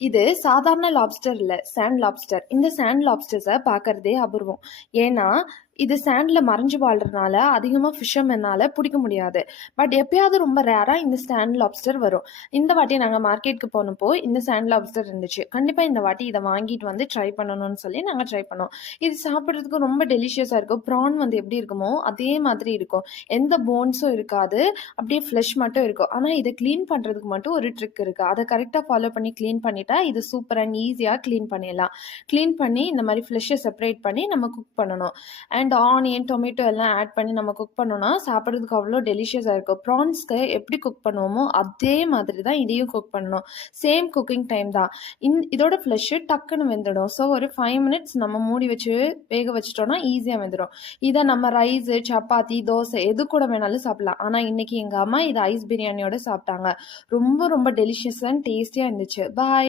இது சாதாரண லாப்ஸ்டர் இல்ல. Sand lobster. இந்த சாண்ட் லாப்ஸ்டர்ஸ பார்க்கறதே அபூர்வம். ஏன்னா, இது சாண்ட்ல மறைஞ்சு வாழ்றனால அதிகமா ஃபிஷர்மேனால புடிக்க முடியாது. பட் எப்பயாவது ரொம்ப ரேரா இந்த சாண்ட் லாப்ஸ்டர் வரும். இந்த வாட்டி நாங்க மார்க்கெட்க்கு போனப்போ இந்த சாண்ட் லாப்ஸ்டர் இருந்துச்சு. கண்டிப்பா இந்த வாட்டி இத வாங்கிட்டு வந்து ட்ரை பண்ணணும்னு சொல்லி நாங்க ட்ரை பண்ணோம். இது சாப்பிடுறதுக்கு ரொம்ப டெலிஷியஸா இருக்கும். ப்ரான் வந்து எப்படி இருக்குமோ, அதே மாதிரி இருக்கும். எந்த போன்ஸும் இருக்காது. அப்படியே ஃப்ளஷ் மட்டும் இருக்கும். ஆனா இத கிளீன் பண்றதுக்கு மட்டும் ஒரு ட்ரிக் இருக்கு. அத கரெக்ட்டா ஃபாலோ பண்ணி கிளீன் பண்ணிட்டா, இது சூப்பர் அண்ட் ஈஸியா கிளீன் பண்ணிடலாம். கிளீன் பண்ணி இந்த மாரி ஃப்ளெஷ்ஷ செப்பரேட் பண்ணி நம்ம குக் பண்ணணும். அண்ட் ஆனியன், டொமேட்டோ எல்லாம் ஆட் பண்ணி நம்ம குக் பண்ணோம்னா, சாப்பிடுறதுக்கு அவ்ளோ டெலிஷியஸா இருக்கும். ப்ரான்ஸ்க்கு எப்படி குக் பண்ணுவோமோ, அதே மாதிரி தான் இதையும் குக் பண்ணணும். சேம் குக்கிங் டைம் தான். இதோட ஃப்ளெஷ் டக்குன்னு வெந்துடும். ஸோ ஒரு 5 மினிட்ஸ் நம்ம மூடி வச்சு வேக வச்சுட்டோம்னா ஈஸியா வெந்துரும். இத நம்ம ரைஸ், சப்பாத்தி, தோசை எது கூட வேணாலும் சாப்பிடலாம். ஆனா இன்னைக்கு எங்க அம்மா இத ஐஸ் பிரியாணியோட சாப்பிட்டாங்க. ரொம்ப ரொம்ப டெலிஷியஸ் அண்ட் டேஸ்டியா இருந்துச்சு. பாய்.